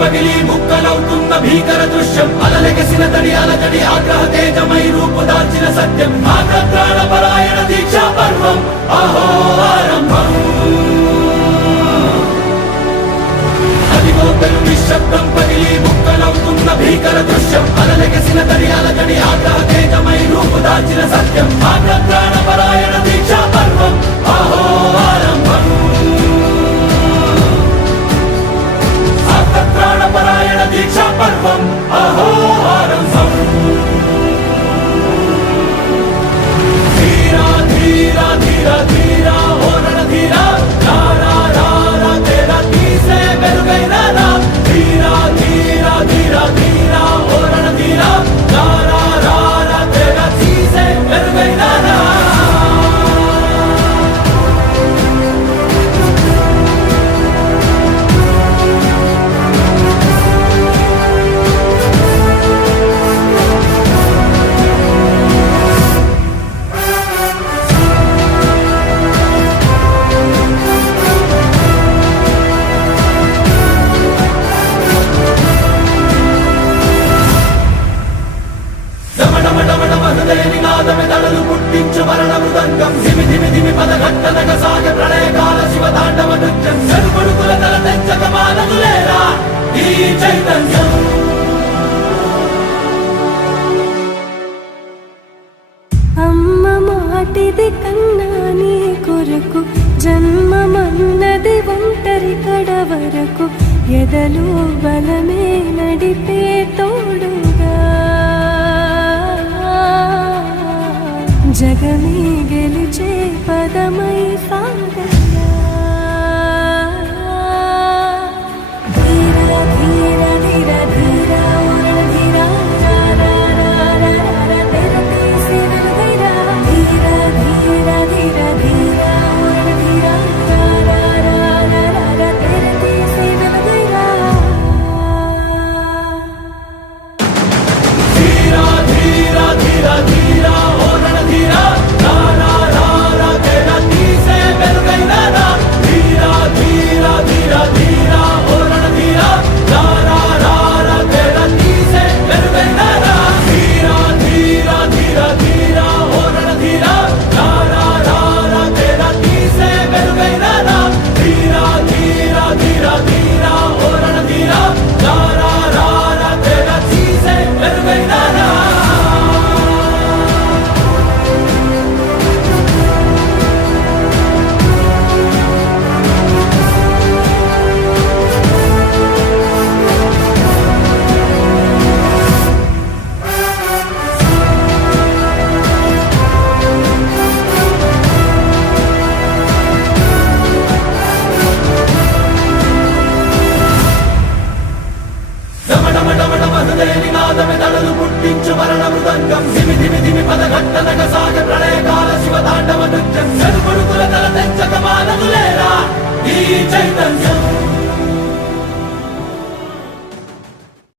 పగిలి ముక్కలవుతున్న భీకర దృశ్యం అలలెగసిన తడి అలజడి ఆగ్రహ తేజమై రూపుదాల్చిన సత్యం ఆగ్రత్రాణ పరాయణ దీక్షా పర్వం అహో ఆరంభం అదిగో పెను నిశ్శబ్దం పగిలి ముక్కలవుతున్న భీకర దృశ్యం అలలెగసిన తడి అలజడి ఆగ్రహ తేజమై రూపుదాల్చిన సత్యం ఆగ్రత్రాణ పరాయణ దీక్షా పర్వం అహో ఆరంభం ప్రాణపరాయణ దీక్షా పర్వం అహో ఆరంభం ధీరా ధీరా ధీరా ధీరా ఓ రణధీరా రారా రారా తేరా తీసే మెరుగైన రా ధీరా ధీరా ధీరా ధీరా ఓ రణధీరా రారా రారా తేరా తీసే మెరుగైన రా దళలు పుట్టించు మరణ మృదంగం ధిమి ధిమి ధిమి పదఘట్టనగ సాగ ప్రళయకాల శివ తాండవ నృత్యం చెరుకొడుకుల తల తెచ్చక మానదులేరా ఈ చైతన్యం అమ్మ మాటిది కన్నా నీ కొరకు జన్మమన్నది ఒంటరి కడ వరకు ఎదలు బలమే నడిపే తోడుగా జగమే గెలిచే పదమై సాగయ్యా ధీరా ధీరా ధీరా ధీరా ధీరా రారా రారా రారా తెర తీసి వెలుగైరా ధీరా ధీరా ధీరా ధీరా ధీరా రారా రారా రారా తెర తీసి వెలుగైరా ధీరా ధీరా ధీరా ధీరా ఓ రణధీరా రారా రారా తేరా తీసే మెరుగైన రా ధీరా ధీరా ధీరా ధీరా ఓ రణధీరా రారా రారా తేరా తీసే మెరుగైన రా ధీరా ధీరా ధీరా ధీరా ఓ రణధీరా రారా రారా తేరా తీసే మెరుగైన రా ధీరా ధీరా ధీరా ధీరా ఓ రణధీరా రారా రారా తేరా తీసే మెరుగైన రా దళలు పుట్టించు మరణ మృదంగం ధిమి ధిమి ధిమి పదఘట్టనగ సాగ ప్రళయకాల శివ తాండవ నృత్యం చెరుకొడుకుల తల తెచ్చక మానదులేరా ఈ చైతన్యం